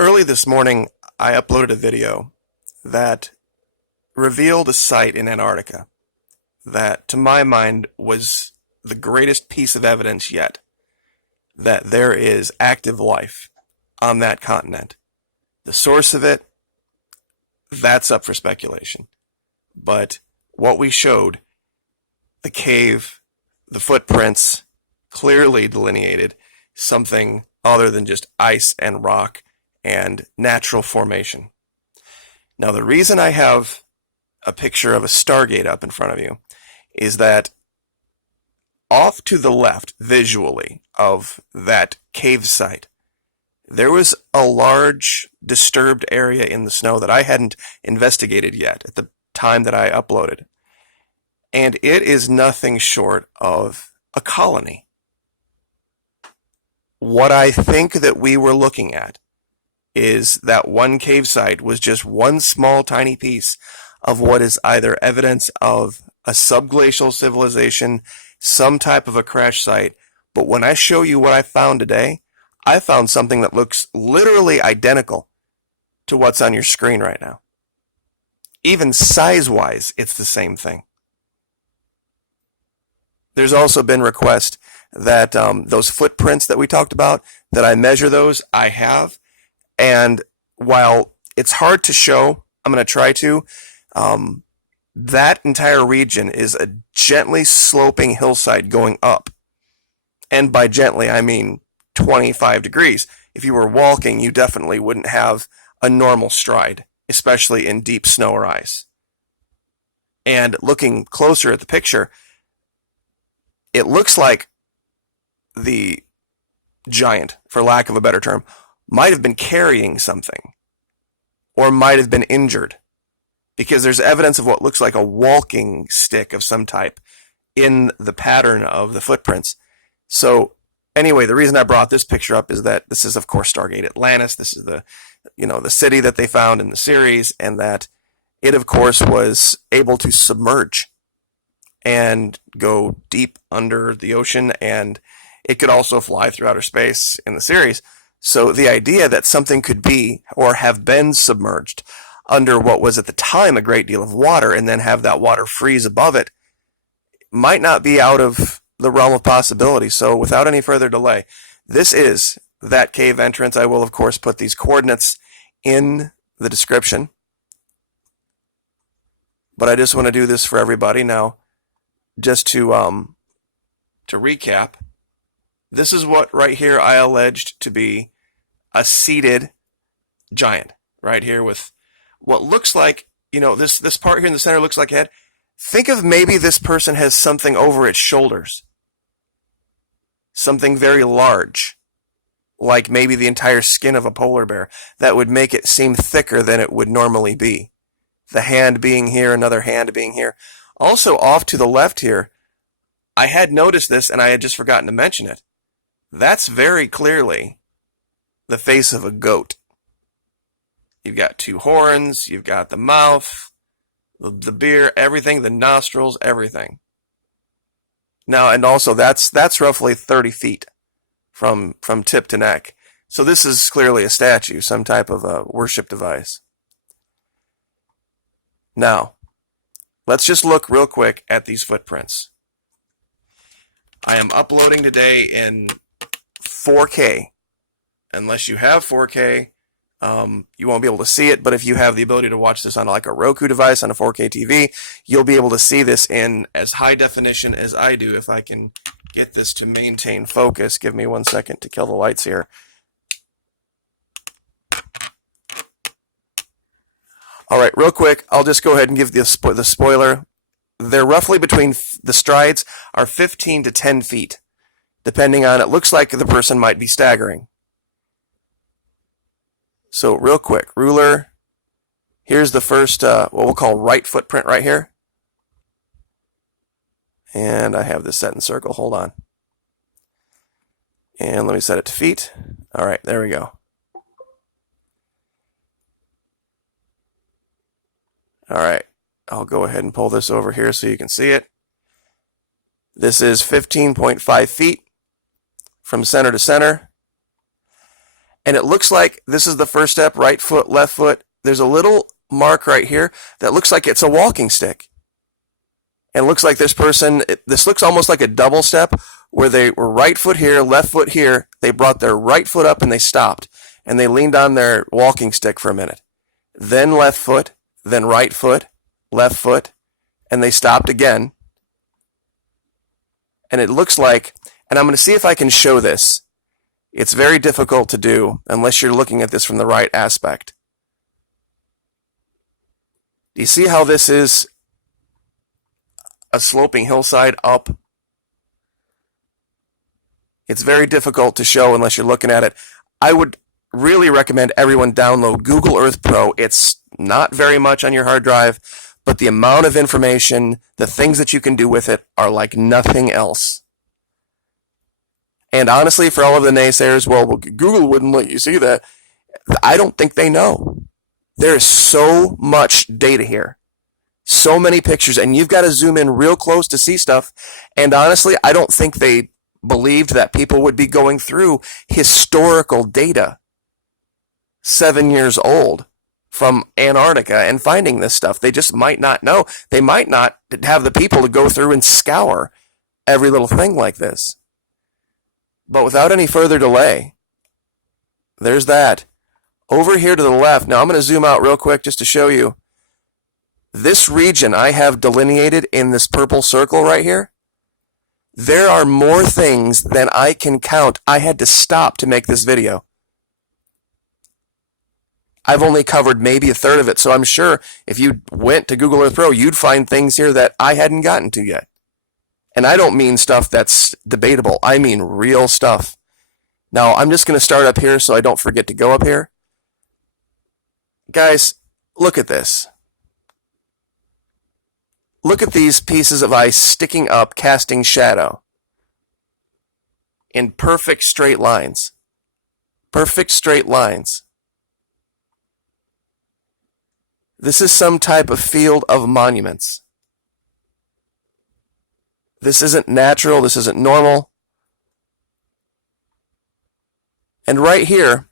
Early this morning, I uploaded a video that revealed a site in Antarctica that, to my mind, was the greatest piece of evidence yet that there is active life on that continent. The source of it, that's up for speculation. But what we showed, the cave, the footprints, clearly delineated something other than just ice and rock and natural formation. Now, the reason I have a picture of a Stargate up in front of you is that off to the left, visually, of that cave site, there was a large disturbed area in the snow that I hadn't investigated yet at the time that I uploaded. And it is nothing short of a colony. What I think that we were looking at is that one cave site was just one small tiny piece of what is either evidence of a subglacial civilization, some type of a crash site. But when I show you what I found today, I found something that looks literally identical to what's on your screen right now. Even size-wise, it's the same thing. There's also been requests that those footprints that we talked about, that I measure those. I have. And while it's hard to show, I'm going to try to, that entire region is a gently sloping hillside going up. And by gently, I mean 25 degrees. If you were walking, you definitely wouldn't have a normal stride, especially in deep snow or ice. And looking closer at the picture, it looks like the giant, for lack of a better term, might have been carrying something or might have been injured, because there's evidence of what looks like a walking stick of some type in the pattern of the footprints. So anyway, the reason I brought this picture up is that this is, of course, Stargate Atlantis. This is the city that they found in the series, and that it, of course, was able to submerge and go deep under the ocean, and it could also fly through outer space in the series. So the idea that something could be or have been submerged under what was at the time a great deal of water and then have that water freeze above it might not be out of the realm of possibility. So without any further delay, this is that cave entrance. I will, of course, put these coordinates in the description. But I just want to do this for everybody now, just to recap. This is what right here I alleged to be a seated giant right here, with what looks like, this part here in the center looks like a head. Think of maybe this person has something over its shoulders, something very large, like maybe the entire skin of a polar bear, that would make it seem thicker than it would normally be. The hand being here, another hand being here. Also, off to the left here, I had noticed this and I had just forgotten to mention it. That's very clearly the face of a goat. You've got two horns, you've got the mouth, the beard, everything, the nostrils, everything. Now, and also that's roughly 30 feet from tip to neck. So this is clearly a statue, some type of a worship device. Now, let's just look real quick at these footprints. I am uploading today in 4K. Unless you have 4K, you won't be able to see it, but if you have the ability to watch this on like a Roku device on a 4K TV, you'll be able to see this in as high definition as I do. If I can get this to maintain focus, give me 1 second to kill the lights here. All right, real quick, I'll just go ahead and give the spoiler. They're roughly between, the strides are 15 to 10 feet, depending on, it looks like the person might be staggering. So real quick, ruler, here's the first, what we'll call right footprint right here. And I have this set in circle, hold on. And let me set it to feet. All right, there we go. All right, I'll go ahead and pull this over here so you can see it. This is 15.5 feet from center to center. And it looks like this is the first step, right foot, left foot. There's a little mark right here that looks like it's a walking stick. And it looks like this person, this looks almost like a double step where they were right foot here, left foot here. They brought their right foot up and they stopped. And they leaned on their walking stick for a minute. Then left foot, then right foot, left foot, and they stopped again. And it looks like, and I'm going to see if I can show this. It's very difficult to do unless you're looking at this from the right aspect. Do you see how this is a sloping hillside up? It's very difficult to show unless you're looking at it. I would really recommend everyone download Google Earth Pro. It's not very much on your hard drive, but the amount of information, the things that you can do with it are like nothing else. And honestly, for all of the naysayers, well, Google wouldn't let you see that. I don't think they know. There is so much data here. So many pictures, and you've got to zoom in real close to see stuff. And honestly, I don't think they believed that people would be going through historical data 7 years old from Antarctica and finding this stuff. They just might not know. They might not have the people to go through and scour every little thing like this. But without any further delay, there's that. Over here to the left, now I'm going to zoom out real quick just to show you. This region I have delineated in this purple circle right here. There are more things than I can count. I had to stop to make this video. I've only covered maybe a third of it, so I'm sure if you went to Google Earth Pro, you'd find things here that I hadn't gotten to yet. And I don't mean stuff that's debatable. I mean real stuff. Now, I'm just going to start up here so I don't forget to go up here. Guys, look at this. Look at these pieces of ice sticking up, casting shadow in perfect straight lines. Perfect straight lines. This is some type of field of monuments. This isn't natural. This isn't normal. And right here,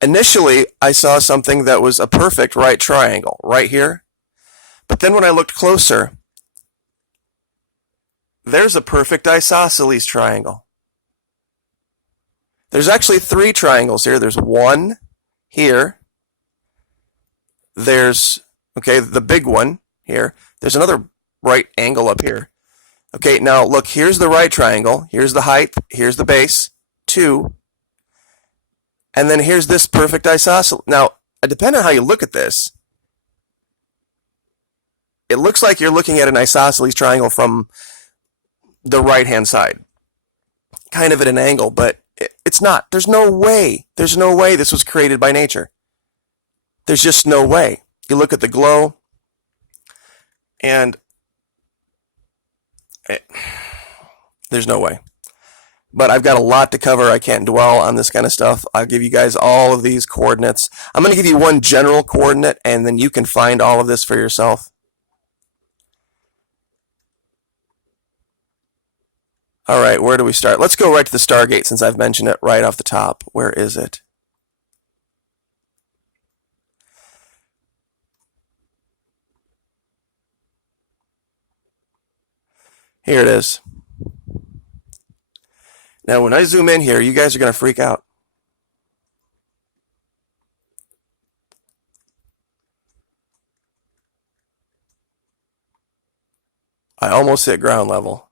initially, I saw something that was a perfect right triangle right here. But then when I looked closer, there's a perfect isosceles triangle. There's actually 3 triangles here. There's one here. There's, okay, the big one here. There's another right angle up here. Okay, now look, here's the right triangle. Here's the height. Here's the base. 2. And then here's this perfect isosceles. Now, depending on how you look at this, it looks like you're looking at an isosceles triangle from the right-hand side. Kind of at an angle, but it's not. There's no way. There's no way this was created by nature. There's just no way. You look at the glow, and there's no way. But I've got a lot to cover. I can't dwell on this kind of stuff. I'll give you guys all of these coordinates. I'm going to give you one general coordinate, and then you can find all of this for yourself. All right, where do we start? Let's go right to the Stargate since I've mentioned it right off the top. Where is it? Here it is. Now, when I zoom in here, you guys are going to freak out. I almost hit ground level.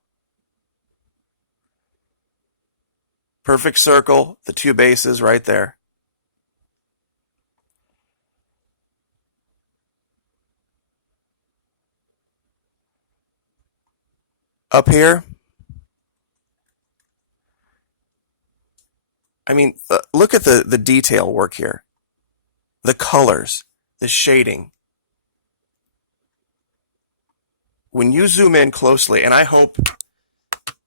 Perfect circle, the 2 bases right there. Up here, I mean, look at the detail work here. The colors, the shading. When you zoom in closely, and I hope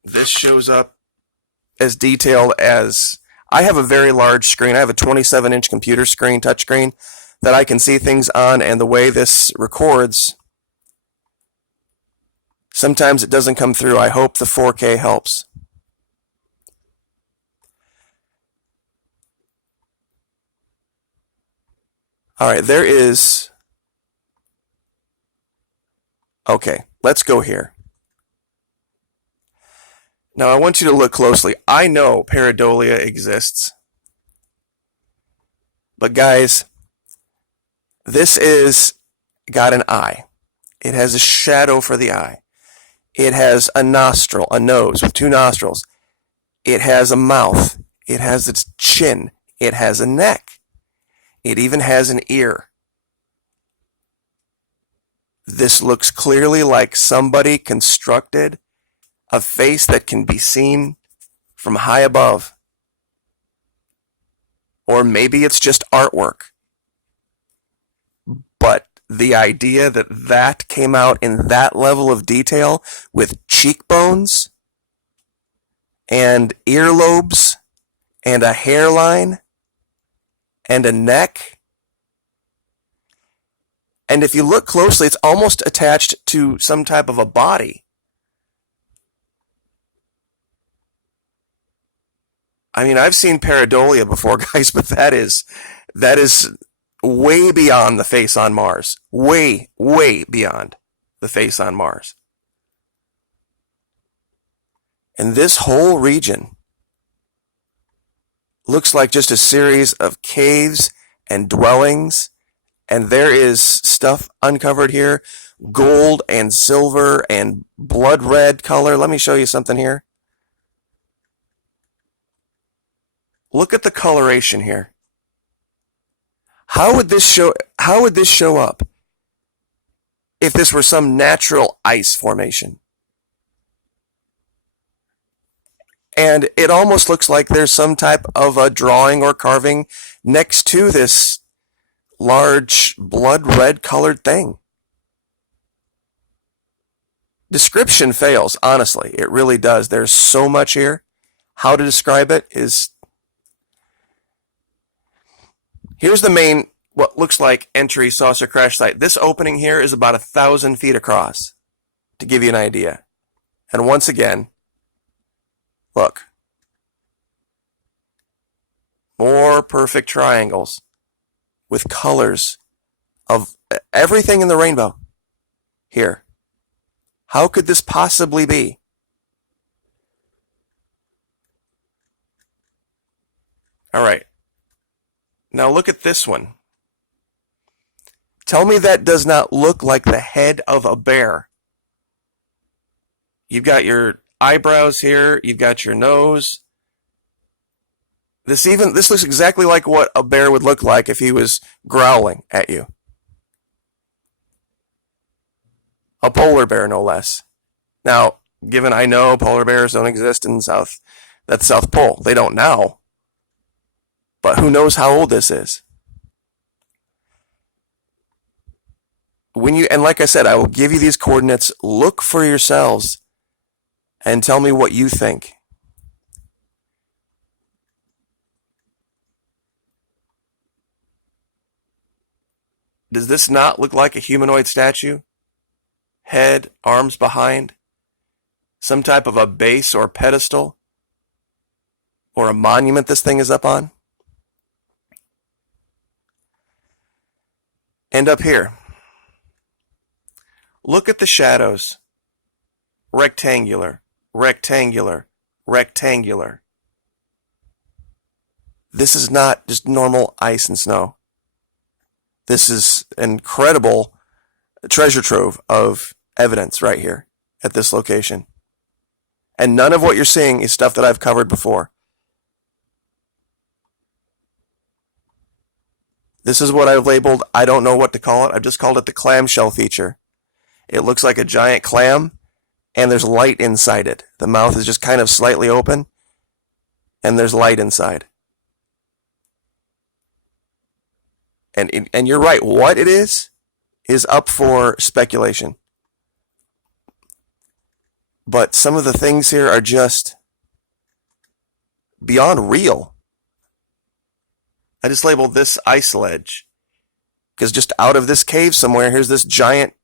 this shows up as detailed as... I have a very large screen. I have a 27-inch computer screen, touchscreen, that I can see things on, and the way this records, sometimes it doesn't come through. I hope the 4K helps. All right, there is... Okay, let's go here. Now, I want you to look closely. I know pareidolia exists. But guys, this is got an eye. It has a shadow for the eye. It has a nostril, a nose with two nostrils. It has a mouth. It has its chin. It has a neck. It even has an ear. This looks clearly like somebody constructed a face that can be seen from high above. Or maybe it's just artwork. But the idea that that came out in that level of detail with cheekbones and earlobes and a hairline and a neck. And if you look closely, it's almost attached to some type of a body. I mean, I've seen pareidolia before, guys, but that is way beyond the face on Mars. Way, way beyond the face on Mars. And this whole region looks like just a series of caves and dwellings. And there is stuff uncovered here. Gold and silver and blood red color. Let me show you something here. Look at the coloration here. How would this show up if this were some natural ice formation? And it almost looks like there's some type of a drawing or carving next to this large blood red colored thing. Description fails, honestly. It really does. There's so much here. How to describe it is... Here's the main, what looks like entry saucer crash site. This opening here is about 1,000 feet across, to give you an idea. And once again, look. More perfect triangles with colors of everything in the rainbow here. How could this possibly be? All right. Now look at this one. Tell me that does not look like the head of a bear. You've got your eyebrows here. You've got your nose. This looks exactly like what a bear would look like if he was growling at you. A polar bear, no less. Now, given I know polar bears don't exist in that's South Pole. They don't now. But who knows how old this is? And like I said, I will give you these coordinates. Look for yourselves and tell me what you think. Does this not look like a humanoid statue? Head, arms behind, some type of a base or pedestal, or a monument this thing is up on? And up here, look at the shadows. Rectangular, rectangular, rectangular. This is not just normal ice and snow. This is an incredible treasure trove of evidence right here at this location. And none of what you're seeing is stuff that I've covered before. This is what I've labeled, I don't know what to call it. I've just called it the Clamshell Feature. It looks like a giant clam, and there's light inside it. The mouth is just kind of slightly open, and there's light inside. And you're right, what it is up for speculation. But some of the things here are just beyond real. I just labeled this ice ledge because just out of this cave somewhere, here's this giant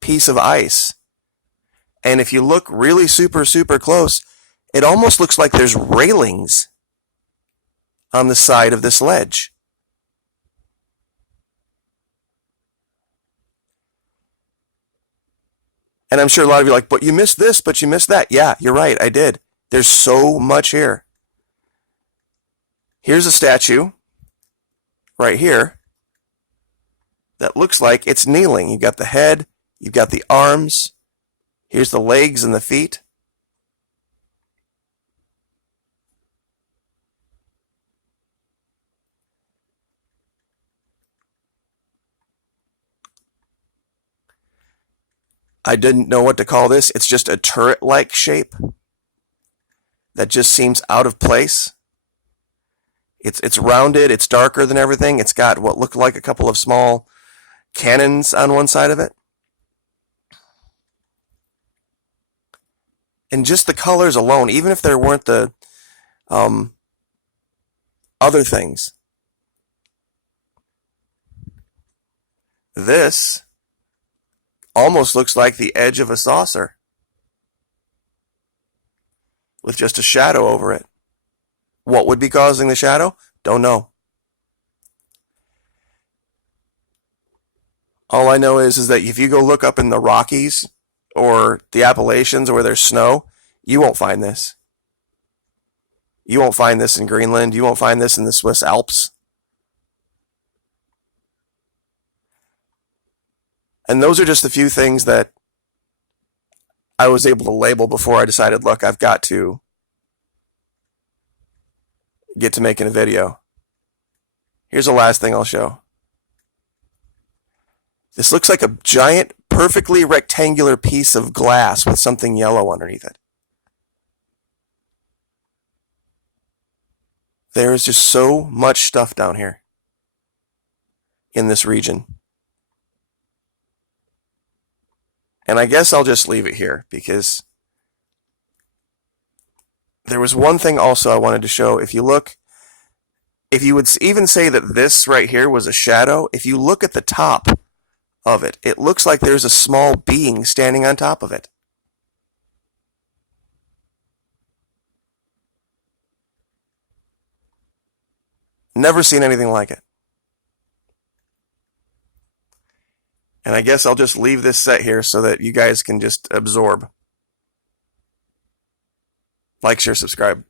piece of ice. And if you look really super, super close, it almost looks like there's railings on the side of this ledge. And I'm sure a lot of you are like, but you missed this, but you missed that. Yeah, you're right, I did. There's so much here. Here's a statue right here that looks like it's kneeling. You've got the head, you've got the arms, here's the legs and the feet. I didn't know what to call this. It's just a turret-like shape that just seems out of place. It's rounded, it's darker than everything. It's got what look like a couple of small cannons on one side of it. And just the colors alone, even if there weren't the other things, this almost looks like the edge of a saucer with just a shadow over it. What would be causing the shadow? Don't know. All I know is that if you go look up in the Rockies or the Appalachians where there's snow, you won't find this. You won't find this in Greenland. You won't find this in the Swiss Alps. And those are just the few things that I was able to label before I decided, look, I've got to get to making a video. Here's the last thing I'll show. This looks like a giant, perfectly rectangular piece of glass with something yellow underneath it. There is just so much stuff down here in this region. And I guess I'll just leave it here because there was one thing also I wanted to show. If you look, if you would even say that this right here was a shadow, if you look at the top of it, it looks like there's a small being standing on top of it. Never seen anything like it. And I guess I'll just leave this set here so that you guys can just absorb. Like, share, subscribe.